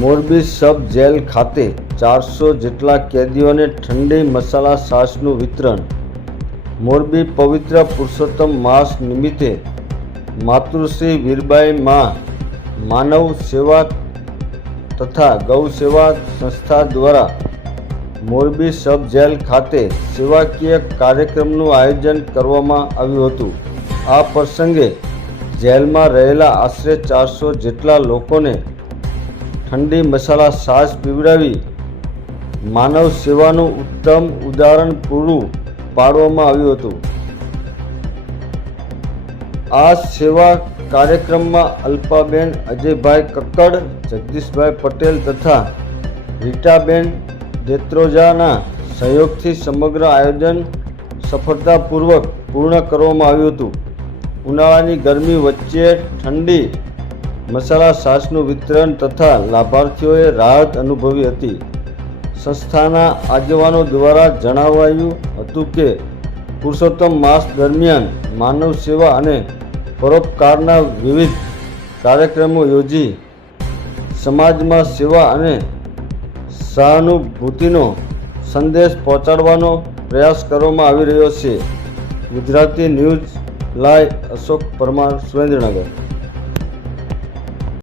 મોરબી સબ jail ખાતે 400 જેટલા કેદીઓને ઠંડી મસાલા છાશનું વિતરણ. મોરબી પવિત્ર પુરુષોત્તમ માસ નિમિત્તે માતૃશ્રી વીરબાઈ માં માનવ સેવા તથા ગૌ સેવા સંસ્થા દ્વારા મોરબી સબ જેલ ખાતે સેવાકીય કાર્યક્રમનું આયોજન કરવામાં આવ્યું હતું. આ પ્રસંગે જેલમાં રહેલા આશરે 400 જેટલા લોકોને ઠંડી મસાલા છાશ પીવડાવી માનવ સેવાનું ઉત્તમ ઉદાહરણ પૂરું પાડવામાં આવ્યું હતું. આ સેવા કાર્યક્રમમાં અલ્પાબેન અજયભાઈ કક્કડ, જગદીશભાઈ પટેલ તથા રીટાબેન દેત્રોજાના સહયોગથી સમગ્ર આયોજન સફળતાપૂર્વક પૂર્ણ કરવામાં આવ્યું હતું. ઉનાળાની ગરમી વચ્ચે ઠંડી મસાલા છાશનું વિતરણ તથા લાભાર્થીઓએ રાહત અનુભવી હતી. સંસ્થાના આગેવાનો દ્વારા જણાવાયું હતું કે પુરુષોત્તમ માસ દરમિયાન માનવ સેવા અને પરોપકારના વિવિધ કાર્યક્રમો યોજી સમાજમાં સેવા અને સહાનુભૂતિનો સંદેશ પહોંચાડવાનો પ્રયાસ કરવામાં આવી રહ્યો છે. Gujarati news live Ashok Parmar, Surendranagar.